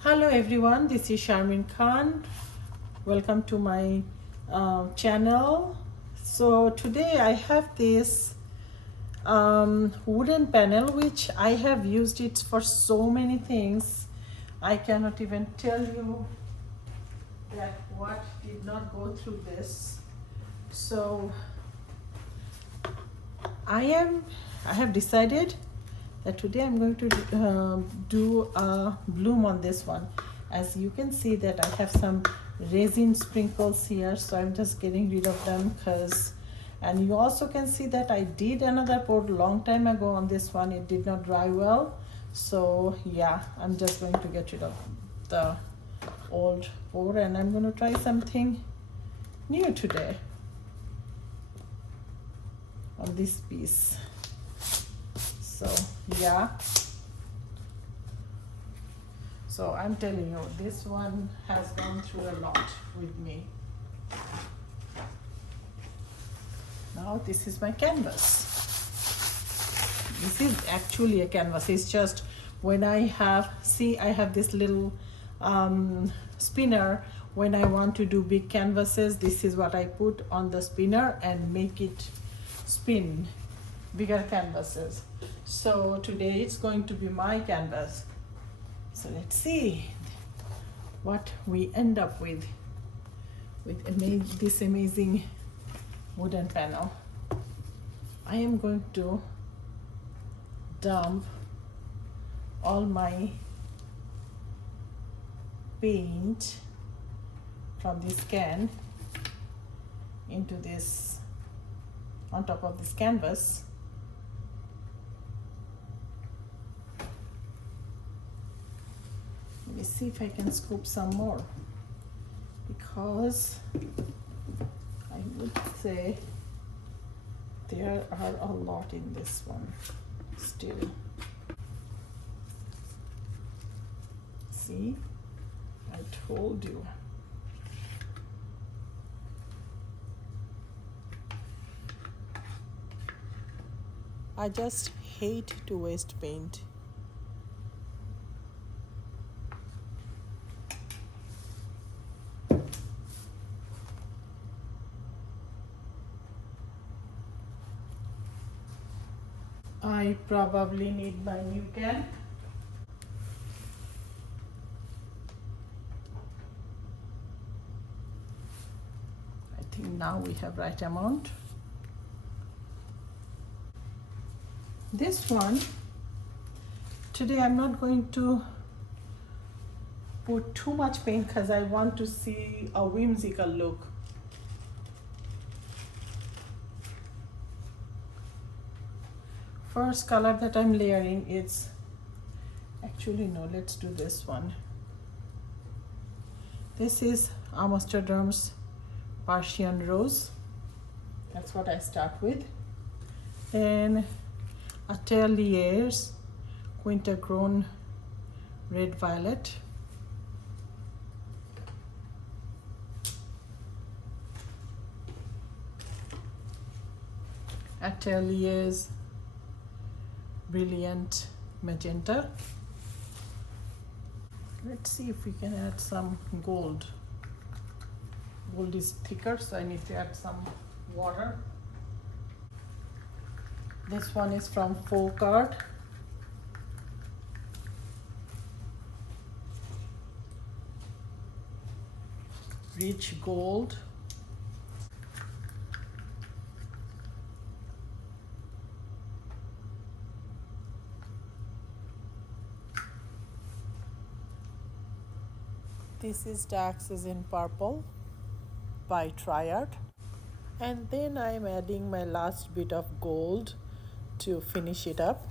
Hello everyone, this is Sharmin Khan. Welcome to my channel. So today I have this wooden panel which I have used it for so many things. I cannot even tell you that what did not go through this. So I have decided that today I'm going to do a bloom on this one. As you can see that I have some resin sprinkles here, so I'm just getting rid of them and you also can see that I did another pour long time ago on this one. It did not dry well, so yeah, I'm just going to get rid of the old pour and I'm going to try something new today on this piece. So yeah, so I'm telling you, this one has gone through a lot with me. Now this is my canvas. This is actually a canvas. It's just when I have this little spinner. When I want to do big canvases, this is what I put on the spinner and make it spin bigger canvases. So today it's going to be my canvas. So let's see what we end up with this amazing wooden panel. I am going to dump all my paint from this can into this, on top of this canvas. Let me see if I can scoop some more, because I would say there are a lot in this one still. See, I told you. I just hate to waste paint. I probably need my new can. I think now we have right amount. This one, today I'm not going to put too much paint because I want to see a whimsical look. First color that I'm layering is, actually no, let's do this one. This is Amsterdam's Persian Rose. That's what I start with. Then Atelier's Quintagrown Red Violet. Atelier's Brilliant Magenta. Let's see if we can add some gold. Gold is thicker, so I need to add some water. This one is from Folk Art. Rich Gold. This is Dioxazine Purple by Triart. And then I'm adding my last bit of gold to finish it up.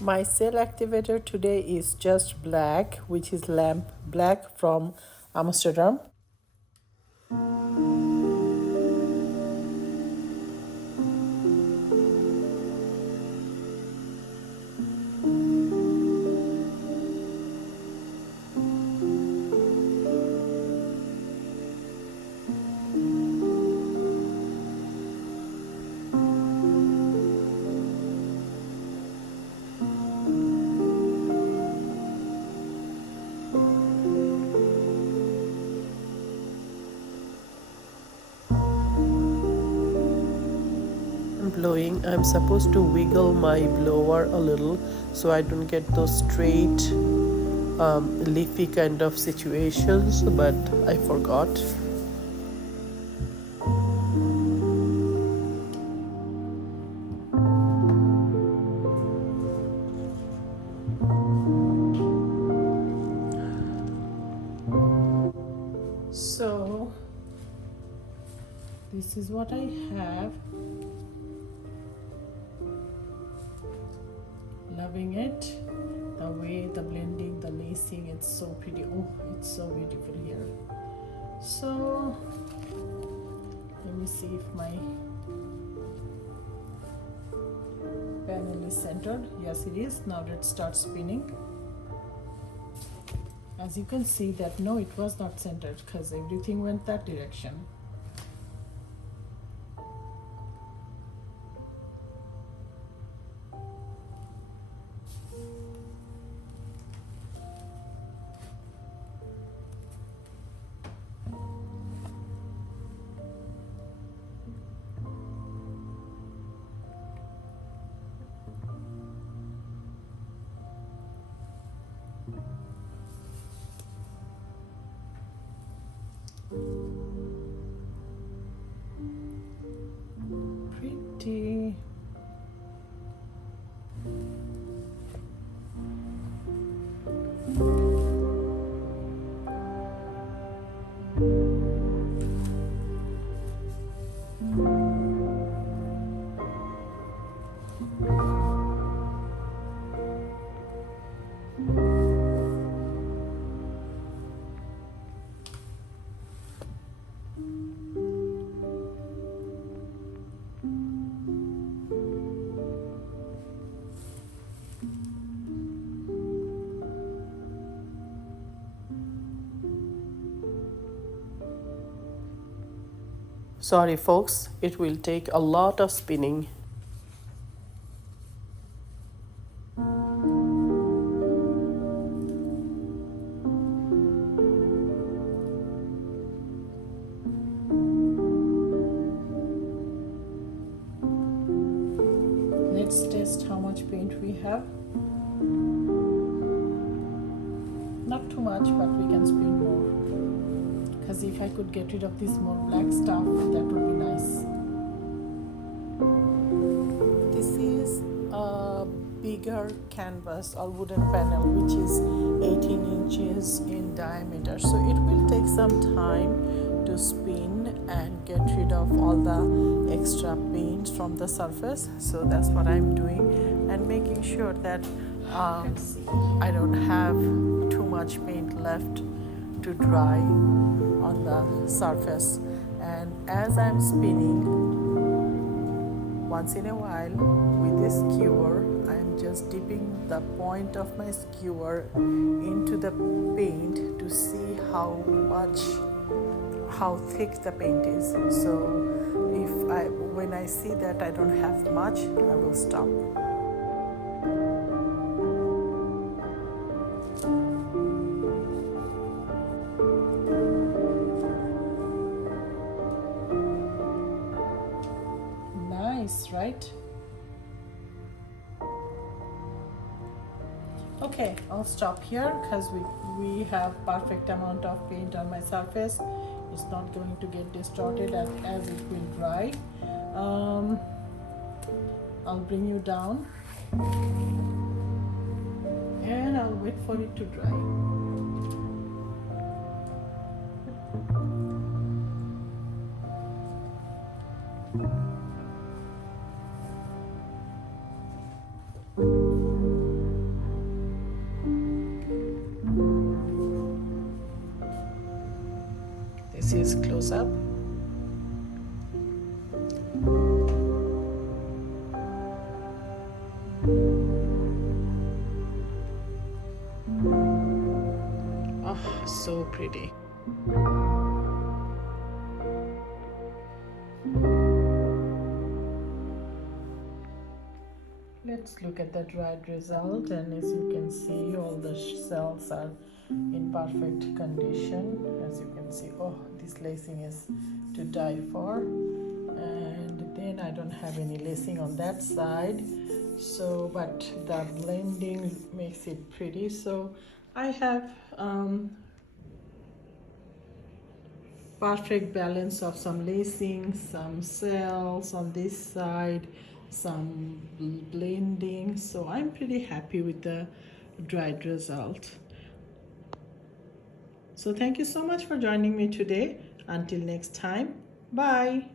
My cell activator today is just black, which is lamp black from Amsterdam. blowing, I'm supposed to wiggle my blower a little so I don't get those straight leafy kind of situations, but I forgot. So this is what I have. Loving it, the way the blending, the lacing, it's so pretty. Oh, it's so beautiful here. So let me see if my panel is centered. Yes, it is. Now let's start spinning. As you can see that no, it was not centered because everything went that direction. Pretty. Sorry folks, it will take a lot of spinning. Let's test how much paint we have. Not too much, but we can spin more. Because if I could get rid of this more black stuff, that would be nice. This is a bigger canvas or wooden panel which is 18 inches in diameter. So it will take some time to spin and get rid of all the extra paint from the surface. So that's what I'm doing and making sure that I don't have too much paint left to dry on the surface. And as I'm spinning, once in a while with this skewer, I'm just dipping the point of my skewer into the paint to see how thick the paint is. So when I see that I don't have much, I will stop. Nice, right? Okay, I'll stop here because we have perfect amount of paint on my surface. It's not going to get distorted as it will dry. I'll bring you down and I'll wait for it to dry. This is close up. Oh, so pretty. Let's look at the dried result, and as you can see, all the cells are in perfect condition. As you can see, oh, this lacing is to die for, and then I don't have any lacing on that side, so but the blending makes it pretty. So I have perfect balance of some lacing, some cells on this side, some blending, so I'm pretty happy with the dried result. So thank you so much for joining me today. Until next time, bye.